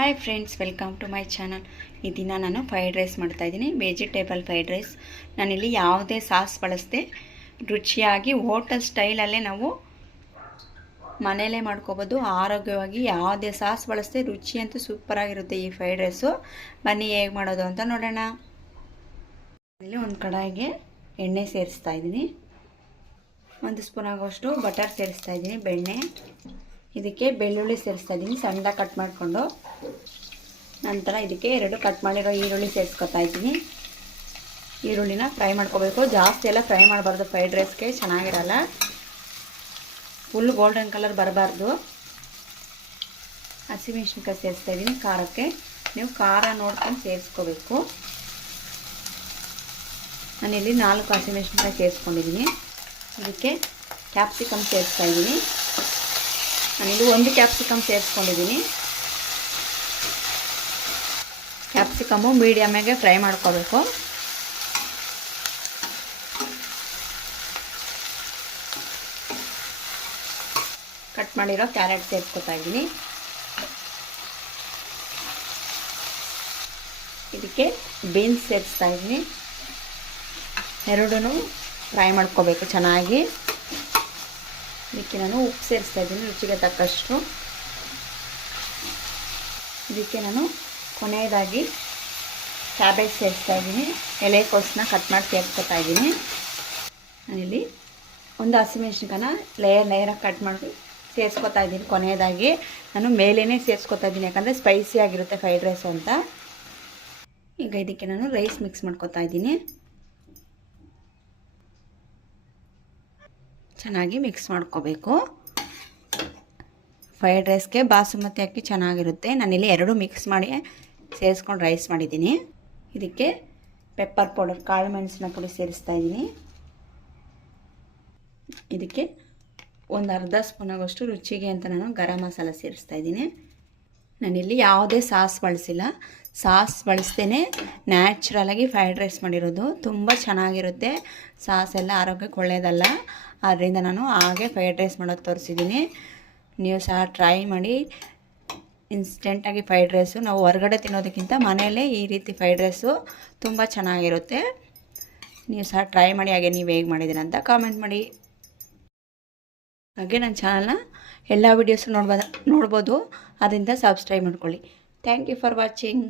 Hi friends welcome to my channel ಈ ದಿನ ನಾನು ಫ್ರೈಡ್ ರೈಸ್ ಮಾಡ್ತಾಯಿದ್ದೀನಿ ವೆಜಿಟೇಬಲ್ ಫ್ರೈಡ್ ರೈಸ್ ನಾನಿಲ್ಲಿ ಯಾವುದೇ ಸಾಸ್ ಬಳಸದೆ. ರುಚಿಯಾಗಿ ಹೋಟೆಲ್ ಸ್ಟೈಲಲ್ಲೇ ನಾವು ಮನೆಯಲ್ಲೇ ಮಾಡ್ಕೋಬೋದು. ಆರೋಗ್ಯವಾಗಿ ಯಾವುದೇ ಸಾಸ್ ಬಳಸದೆ ರುಚಿ ಅಂತೂ ಸೂಪರಾಗಿರುತ್ತೆ ಈ ಫ್ರೈಡ್ ರೈಸು ಬನ್ನಿ ಹೇಗೆ ಮಾಡೋದು ಅಂತ ನೋಡೋಣ. ಇಲ್ಲಿ ಒಂದು ಕಡಾಯಿಗೆ ಎಣ್ಣೆ ಸೇರಿಸ್ತಾ ಇದ್ದೀನಿ. ಒಂದು ಸ್ಪೂನ್ ಆಗೋಷ್ಟು ಬಟರ್ ಸೇರಿಸ್ತಾ ಇದ್ದೀನಿ, ಬೆಣ್ಣೆ. ಇದಕ್ಕೆ ಬೆಳ್ಳುಳ್ಳಿ ಸೇರಿಸ್ತಾ ಇದ್ದೀನಿ ಸಣ್ಣದಾಗಿ ಕಟ್ ಮಾಡಿಕೊಂಡು ನಂತರ ಇದಕ್ಕೆ ಎರಡು ಕಟ್ ಮಾಡಿರೋ ಈರುಳ್ಳಿ ಸೇರಿಸ್ಕೊತಾ ಇದ್ದೀನಿ. ಈರುಳ್ಳಿನ ಫ್ರೈ ಮಾಡ್ಕೋಬೇಕು. ಜಾಸ್ತಿ ಎಲ್ಲ ಫ್ರೈ ಮಾಡಬಾರ್ದು. ಫ್ರೈಡ್ ರೈಸ್ಗೆ ಚೆನ್ನಾಗಿರಲ್ಲ. ಫುಲ್ ಗೋಲ್ಡನ್ ಕಲರ್ ಬರಬಾರ್ದು. ಹಸಿಮೆಣ್ಸಿನ್ಕಾಯಿ ಸೇರಿಸ್ತಾ ಇದ್ದೀನಿ ಖಾರಕ್ಕೆ ನೀವು ಖಾರ ನೋಡ್ಕೊಂಡು ಸೇರಿಸ್ಕೋಬೇಕು. ನಾನಿಲ್ಲಿ ನಾಲ್ಕು ಹಸಿಮೆಣ್ಸಿನ್ಕಾಯಿ ಸೇರಿಸ್ಕೊಂಡಿದ್ದೀನಿ. ಇದಕ್ಕೆ ಕ್ಯಾಪ್ಸಿಕಮ್ ಸೇರಿಸ್ತಾ ಇದ್ದೀನಿ ನಾನಿಲ್ಲಿ ಒಂದು ಕ್ಯಾಪ್ಸಿಕಮ್ ಸೇರಿಸ್ಕೊಂಡಿದ್ದೀನಿ ಕ್ಯಾಪ್ಸಿಕಮ್ಮು ಮೀಡಿಯಮ್ಮಾಗೆ ಫ್ರೈ ಮಾಡ್ಕೋಬೇಕು. ಕಟ್ ಮಾಡಿರೋ ಕ್ಯಾರೆಟ್ ಸೇರಿಸ್ಕೊತಾ ಇದ್ದೀನಿ ಇದಕ್ಕೆ ಬೀನ್ಸ್ ಸೇರಿಸ್ತಾ ಇದ್ದೀನಿ ಎರಡೂ ಫ್ರೈ ಮಾಡ್ಕೋಬೇಕು ಚೆನ್ನಾಗಿ. ಇದಕ್ಕೆ ನಾನು ಉಪ್ಪು ಸೇರಿಸ್ತಾ ಇದ್ದೀನಿ, ರುಚಿಗೆ ತಕ್ಕಷ್ಟು. ಇದಕ್ಕೆ ನಾನು ಕೊನೆಯದಾಗಿ ಕ್ಯಾಬೇಜ್ ಸೇರಿಸ್ತಾ ಇದ್ದೀನಿ. ಎಲೆಕೋಸನ್ನ ಕಟ್ ಮಾಡಿ ಸೇರಿಸ್ಕೊತಾ ಇದ್ದೀನಿ. ನಾನಿಲ್ಲಿ ಒಂದು ಹಸಿಮೆಣ್ಸಿನ್ಕಾಯನ್ನ ಲೇಯರ್ ಲೇಯರಾಗಿ ಕಟ್ ಮಾಡಿ ಸೇರಿಸ್ಕೊತಾ ಇದ್ದೀನಿ ಕೊನೆಯದಾಗಿ. ನಾನು ಮೇಲೇ ಸೇರಿಸ್ಕೊತಾ ಇದ್ದೀನಿ, ಯಾಕಂದರೆ ಸ್ಪೈಸಿ ಆಗಿರುತ್ತೆ ಫ್ರೈಡ್ ರೈಸು ಅಂತ. ಈಗ ಇದಕ್ಕೆ ನಾನು ರೈಸ್ ಮಿಕ್ಸ್ ಮಾಡ್ಕೊತಾ ಇದ್ದೀನಿ. ಚೆನ್ನಾಗಿ ಮಿಕ್ಸ್ ಮಾಡ್ಕೋಬೇಕು. ಫ್ರೈಡ್ ರೈಸ್ಗೆ ಬಾಸುಮತಿ ಅಕ್ಕಿ ಚೆನ್ನಾಗಿರುತ್ತೆ. ನಾನಿಲ್ಲಿ ಎರಡು ಮಿಕ್ಸ್ ಮಾಡಿ ಸೇರಿಸ್ಕೊಂಡು ರೈಸ್ ಮಾಡಿದ್ದೀನಿ. ಇದಕ್ಕೆ ಪೆಪ್ಪರ್ ಪೌಡರ್ ಕಾಳು ಮೆಣಸಿನ ಪುಡಿ ಸೇರಿಸ್ತಾ ಇದ್ದೀನಿ. ಇದಕ್ಕೆ ಒಂದು ಅರ್ಧ ಸ್ಪೂನಾಗಷ್ಟು ರುಚಿಗೆ ಅಂತ ನಾನು ಗರಂ ಮಸಾಲ ಸೇರಿಸ್ತಾ ಇದ್ದೀನಿ. ನಾನಿಲ್ಲಿ ಯಾವುದೇ ಸಾಸ್ ಬಳಸಿಲ್ಲ. ಸಾಸ್ ಬಳಸ್ದೇ ನ್ಯಾಚುರಲಾಗಿ ಫ್ರೈಡ್ ರೈಸ್ ಮಾಡಿರೋದು. ತುಂಬ ಚೆನ್ನಾಗಿರುತ್ತೆ. ಸಾಸ್ ಎಲ್ಲ ಆರೋಗ್ಯಕ್ಕೆ ಒಳ್ಳೆಯದಲ್ಲ ಆದ್ದರಿಂದ ನಾನು ಹಾಗೆ ಫ್ರೈಡ್ ರೈಸ್ ಮಾಡೋದು ತೋರಿಸಿದ್ದೀನಿ. ನೀವು ಸಹ ಟ್ರೈ ಮಾಡಿ. ಇನ್ಸ್ಟೆಂಟಾಗಿ ಫ್ರೈಡ್ ರೈಸು ನಾವು ಹೊರಗಡೆ ತಿನ್ನೋದಕ್ಕಿಂತ ಮನೆಯಲ್ಲೇ ಈ ರೀತಿ ಫ್ರೈಡ್ ರೈಸು ತುಂಬ ಚೆನ್ನಾಗಿರುತ್ತೆ. ನೀವು ಸಹ ಟ್ರೈ ಮಾಡಿ ಹಾಗೆ ನೀವು ಹೇಗೆ ಮಾಡಿದ್ದೀರ ಅಂತ ಕಾಮೆಂಟ್ ಮಾಡಿ. ಹಾಗೆ ನನ್ನ ಚಾನಲ್ನ ಎಲ್ಲ ವೀಡಿಯೋಸು ನೋಡ್ಬೋದು ನೋಡ್ಬೋದು. ಅದರಿಂದ ಸಬ್ಸ್ಕ್ರೈಬ್ ಮಾಡ್ಕೊಳ್ಳಿ. Thank you for watching